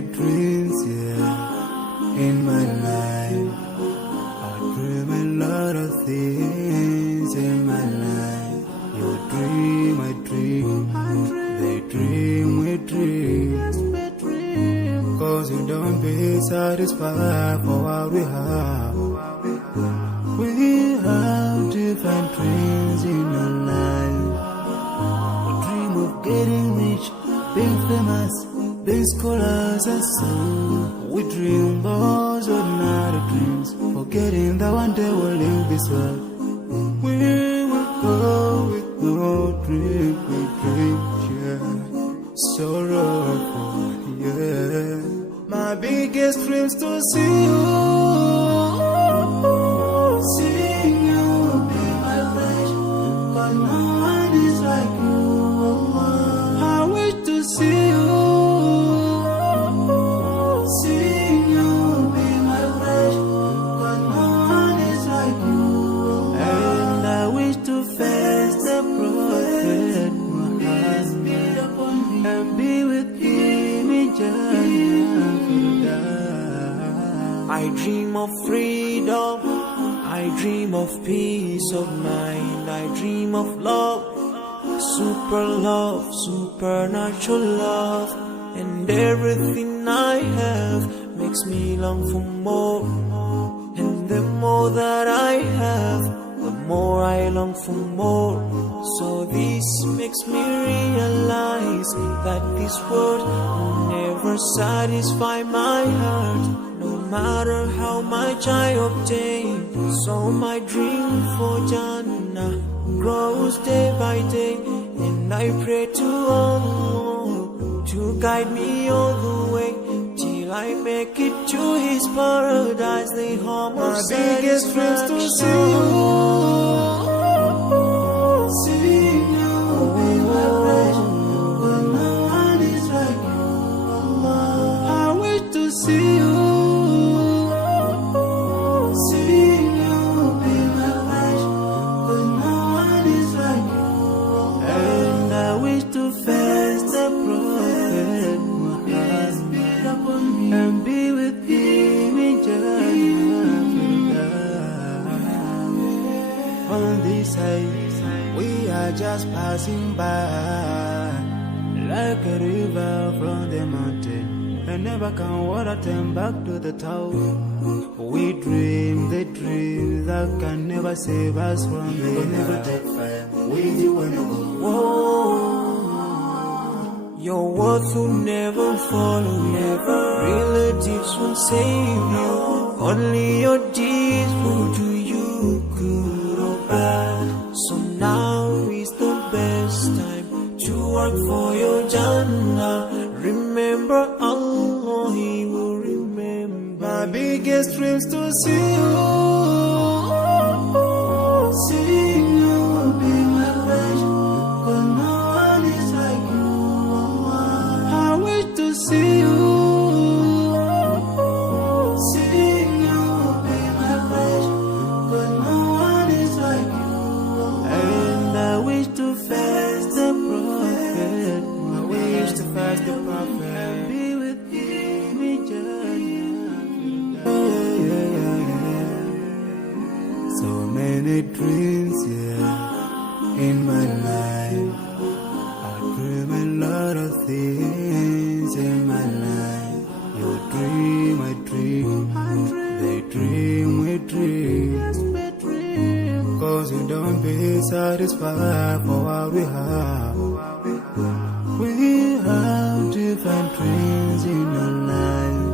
many dreams, yeah, in my life. I dream a lot of things in my life. You dream, I dream, they dream, we dream. Cause you don't be satisfied for what we have. We have different dreams in our life. We dream of getting rich, being famous, being scholars and so. We dream those ordinary dreams, forgetting that one day we'll leave this world. We will go with no dream, we dream, yeah. Sorrowful, yeah. My biggest dreams to see you, seeing you be my wish, but no one is like you. I wish to see you, seeing you be my wish, but no one is like you. And I wish to face the prophet Muhammad and be with him in Jannah. I dream of freedom, I dream of peace of mind, I dream of love, supernatural love, and everything I have makes me long for more. And the more that I have, the more I long for more. So this makes me realize that this world will never satisfy my heart, no matter how much I obtain. So my dream for Jannah grows day by day, and I pray to Allah to guide me all the way till I make it to His paradise, the home of my biggest dreams to see you, seeing you be my wish, but no one is like you. I wish to see you, seeing you be my wish, but no one is like you. And I wish to face the prophet Muhammad and be with him in Jannah. On this side, we are just passing by, like a river from the mountain, and never can water turn back to the town. We dream the dreams that can never save us from the We'll never take fire with you when you go. Your words will never follow you, relatives won't save you, only your deeds will do you good or bad. So now is the best time to work for your Jannah. Remember Allah, He will remember. My biggest dreams to see you, seeing you be my wish, but no one is like you. I wish to see you, seeing you be my wish, but no one is like you. And I wish to face the prophet, I wish to face the prophet and be with him in Jannah. So many dreams, yeah, in my life. I dream a lot of things in my life. You dream, I dream, they dream, we dream. Cause you don't be satisfied for what we have. We have different dreams in our life.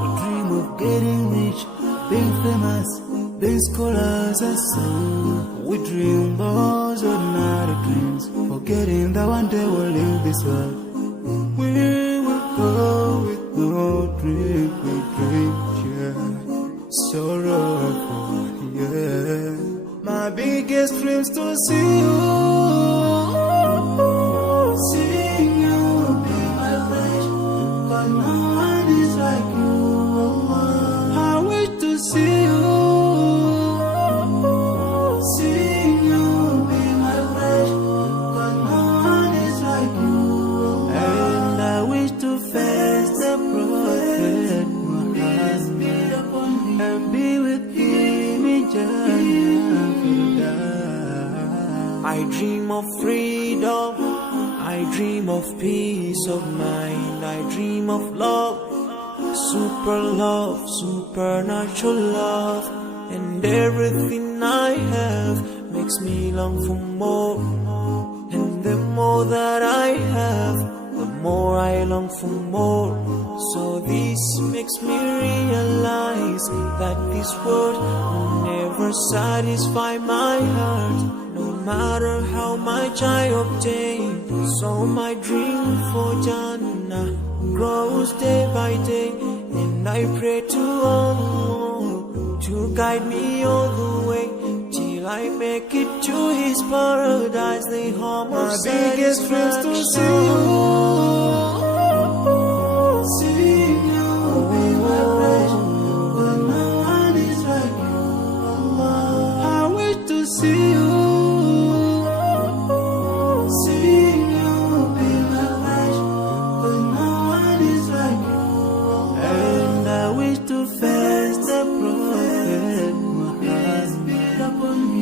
We dream of getting rich, being famous, being scholars and so. We dream those ordinary dreams, forgetting that one day we'll leave this world. We will go with no dream, we dream, yeah. Sorrowful, yeah. My biggest dreams to see you, seeing you be my wish, but no one is like you. I wish to see you, seeing you be my wish, but no one is like you. I dream of freedom, I dream of peace of mind, I dream of love, supernatural love, and everything I have makes me long for more, and the more that I have, the more I long for more. So this makes me realize that this world will never satisfy my heart, no matter how much I obtain. So my dream for Jannah grows day by day, and I pray to Allah to guide me all the way till I make it to His paradise, the home of my biggest dreams to see you.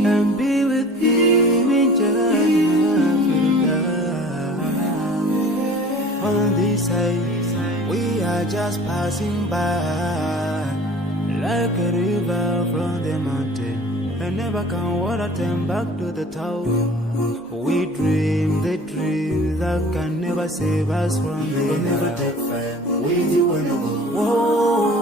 And be with Him in Jannah. On this side, we are just passing by, like a river from the mountain, and never can water turn back to the town. We dream the dream that can never save us from the Never take fire with you when you go. Whoa.